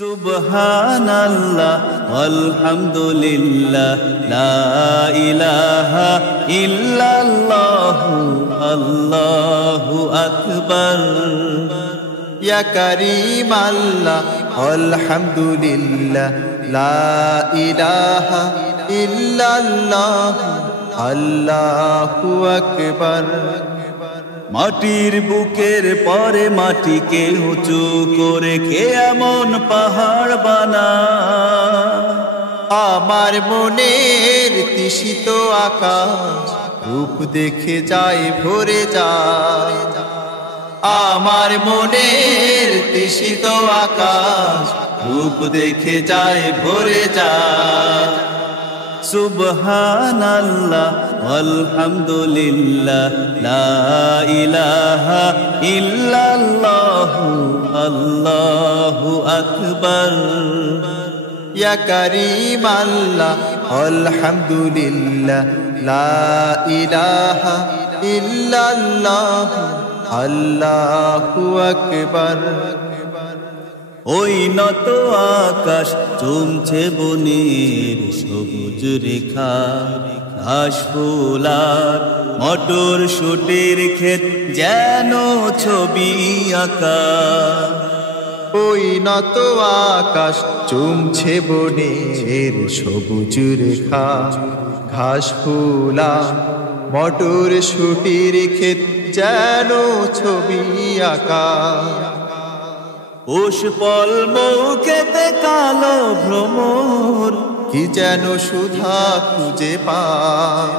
সুবহানাল্লাহ আলহামদুলিল্লাহ লা ইলাহা ইল্লাল্লাহ আল্লাহু আকবার। ইয়া কারীম আল্লাহ আলহামদুলিল্লাহ লা ইলাহা ইল্লাল্লাহ আল্লাহু আকবার। মাটির বুকের পরে মাটিকে উঁচু করে কে এমন পাহাড় বানা, আমার মনের তৃষিত আকাশ রূপ দেখে যায় ভরে যায়। আমার মনের তৃষিত আকাশ রূপ দেখে যায় ভরে যায়। সুবহানাল্লাহ আলহামদুলিল্লাহ লা ইলাহা ইল্লাল্লাহ আল্লাহু আকবার। ইয়া কারীম আল্লাহ আলহামদুলিল্লাহ লা ইলাহা ইল্লাল্লাহ আল্লাহু আকবার। ওই নত আকাশ চুমছে বনের সবুজ রেখা, ঘাস ফুলার মটর শুটির ক্ষেত যেন ছবি আঁকা। ওই নত আকাশ চুমছে বনের সবুজ রেখা, ঘাস ফুলা মটর শুটির ক্ষেত যেন ছবি আঁকা। পুষ্পল মৌখেতে কালো ভ্রমর কি যেন সুধা খুঁজে পায়।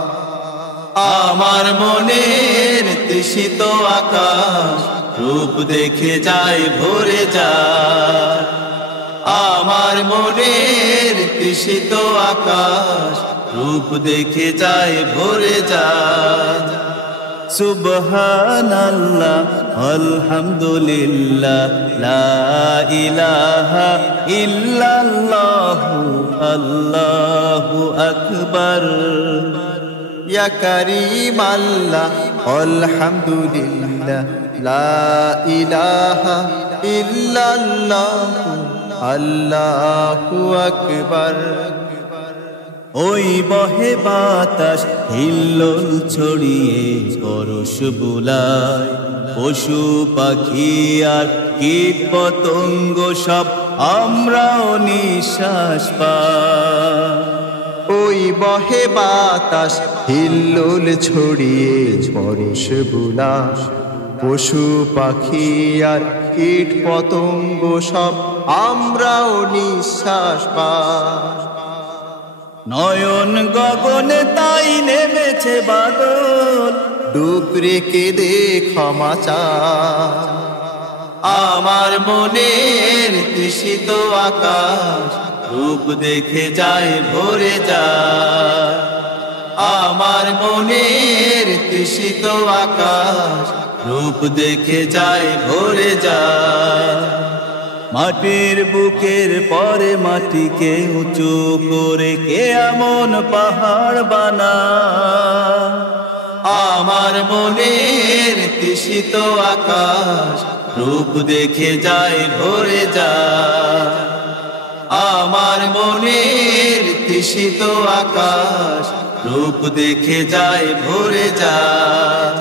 আমার মনের তৃষিত আকাশ রূপ দেখে যায় ভরে যায়। আমার মনের তৃষিত আকাশ রূপ দেখে যায় ভরে যায়। সুবহানাল্লাহ আলহামদুলিল্লাহ লা ইলাহা ইল্লাল্লাহ আল্লাহু আকবার। ইয়া কারীম আল্লাহ আলহামদুলিল্লাহ লা ইলাহা ইল্লাল্লাহ আল্লাহু আকবার। ওই বহে বাতাস হিল্লোল ছড়িয়ে পরশ বুলায়, পশু পাখি আর কীট পতঙ্গ সব আমরাও নিঃশ্বাস পাই। ওই বহে বাতাস হিল্লোল ছড়িয়ে পরশ বুলায়, পশু পাখি আর কীট পতঙ্গ সব আমরাও নিঃশ্বাস পাই। নয়ন গগনে তাই নেমেছে বাদল, ডুকরে কেঁদে ক্ষমা চায়। আমার মনের তৃষিত আকাশ রূপ দেখে যায় ভরে যায়। আমার মনের তৃষিত আকাশ রূপ দেখে যায় ভরে যায়। মাটির বুকের পরে মাটিকে উঁচু করে কে এমন পাহাড় বানা, আমার মনের তৃষিত আকাশ রূপ দেখে যায় ভরে যায়। আমার মনের তৃষিত আকাশ রূপ দেখে যায় ভরে যায়।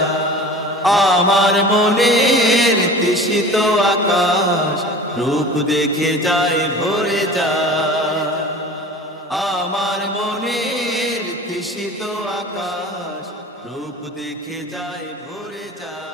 আমার মনের তৃষিত আকাশ রূপ দেখে যায় ভরে যায়। আমার মনের তৃষিত আকাশ রূপ দেখে যায় ভরে যায়।